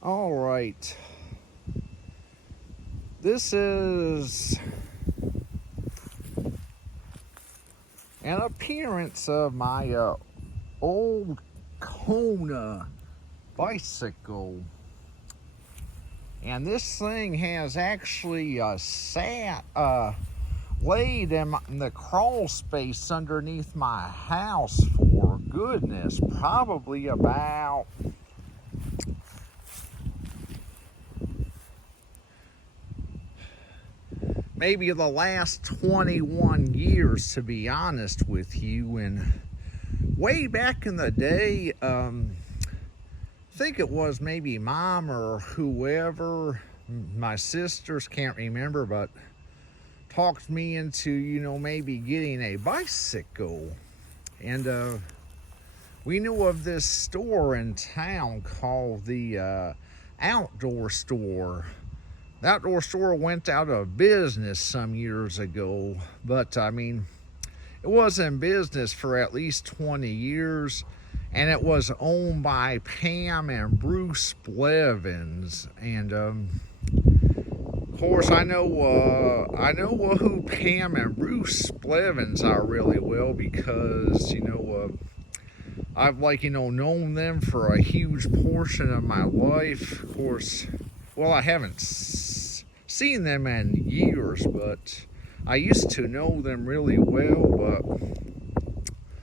All right. This is an appearance of my Old Kona Bicycle. And this thing has actually laid in the crawl space underneath my house for goodness, probably about maybe the last 21 years, to be honest with you. And way back in the day, I think it was maybe mom or whoever, my sisters, can't remember, but talked me into, maybe getting a bicycle. And we knew of this store in town called the Outdoor Store. The outdoor store went out of business some years ago, but I mean, it was in business for at least 20 years, and it was owned by Pam and Bruce Blevins. And of course, I know who Pam and Bruce Blevins are really well, because I've known them for a huge portion of my life. Of course, well, I haven't seen them in years, but I used to know them really well.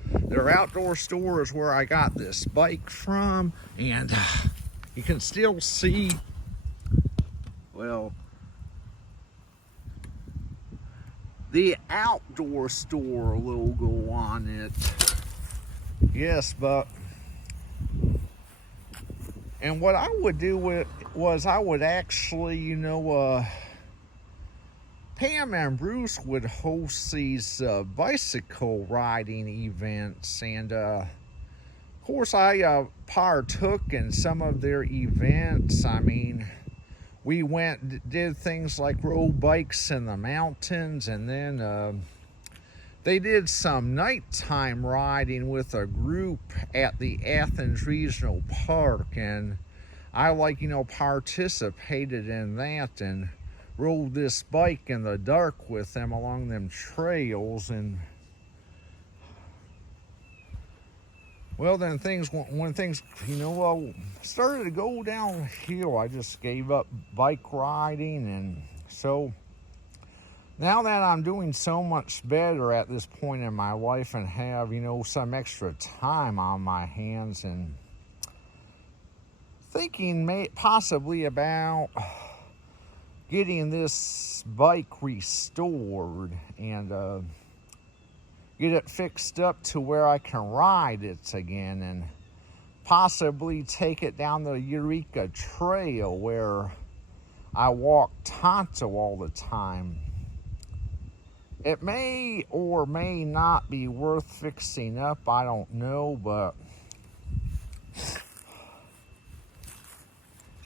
But their outdoor store is where I got this bike from, and you can still see, well, the outdoor store logo on it. Yes, but and what I would do was I would actually, Pam and Bruce would host these bicycle riding events, and of course I partook in some of their events. I mean, we did things like rode bikes in the mountains, and then they did some nighttime riding with a group at the Athens Regional Park, and I participated in that and rode this bike in the dark with them along them trails. And well, then when things started to go downhill, I just gave up bike riding. And so now that I'm doing so much better at this point in my life and have, some extra time on my hands, and thinking possibly about getting this bike restored and get it fixed up to where I can ride it again, and possibly take it down the Eureka Trail where I walk Tonto all the time. It may or may not be worth fixing up, I don't know, but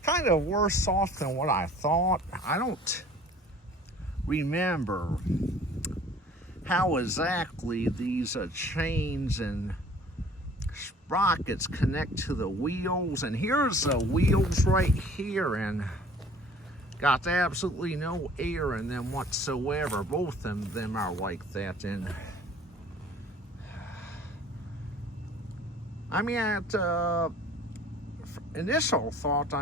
kind of worse off than what I thought. I don't remember how exactly these chains and sprockets connect to the wheels. And here's the wheels right here, and got absolutely no air in them whatsoever. Both of them are like that. And I mean, at initial thought,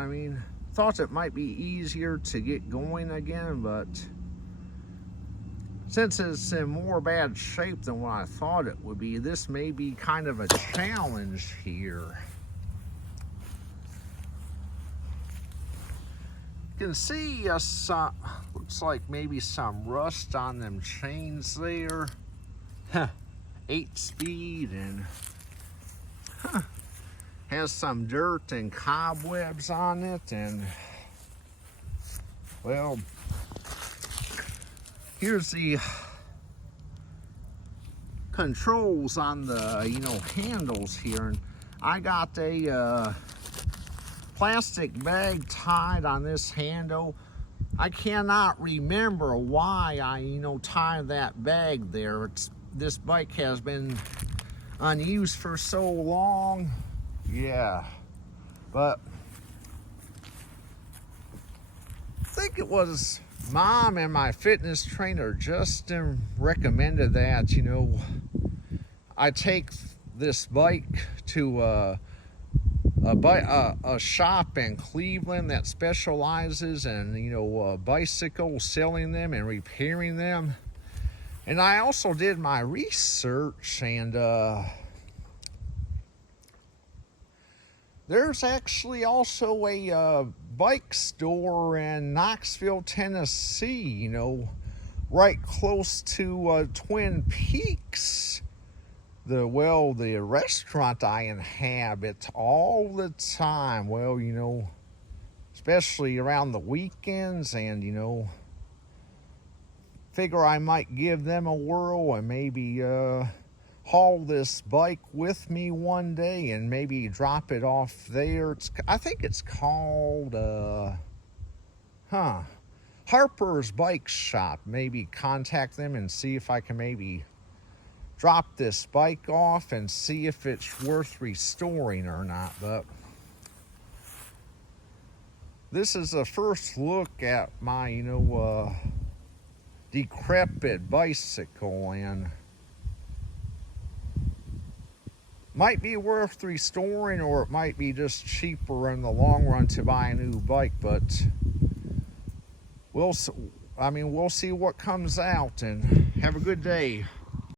thought it might be easier to get going again, but since it's in more bad shape than what I thought it would be, this may be kind of a challenge here. You can see looks like maybe some rust on them chains there. 8-speed, and has some dirt and cobwebs on it. And well, here's the controls on the handles here, and I got a plastic bag tied on this handle. I cannot remember why I tied that bag there. This bike has been unused for so long. Yeah, but think it was Mom and my fitness trainer Justin recommended that, you know, I take this bike to a shop in Cleveland that specializes in, you know, bicycles, selling them and repairing them. And I also did my research, and there's actually also a bike store in Knoxville, Tennessee, you know, right close to Twin Peaks. The restaurant I inhabit all the time. Well, you know, especially around the weekends, and, you know, figure I might give them a whirl and maybe haul this bike with me one day and maybe drop it off there. I think it's called Harper's Bike Shop. Maybe contact them and see if I can maybe drop this bike off and see if it's worth restoring or not. But this is a first look at my, you know, decrepit bicycle, and might be worth restoring, or it might be just cheaper in the long run to buy a new bike. But we'll see what comes out, and have a good day.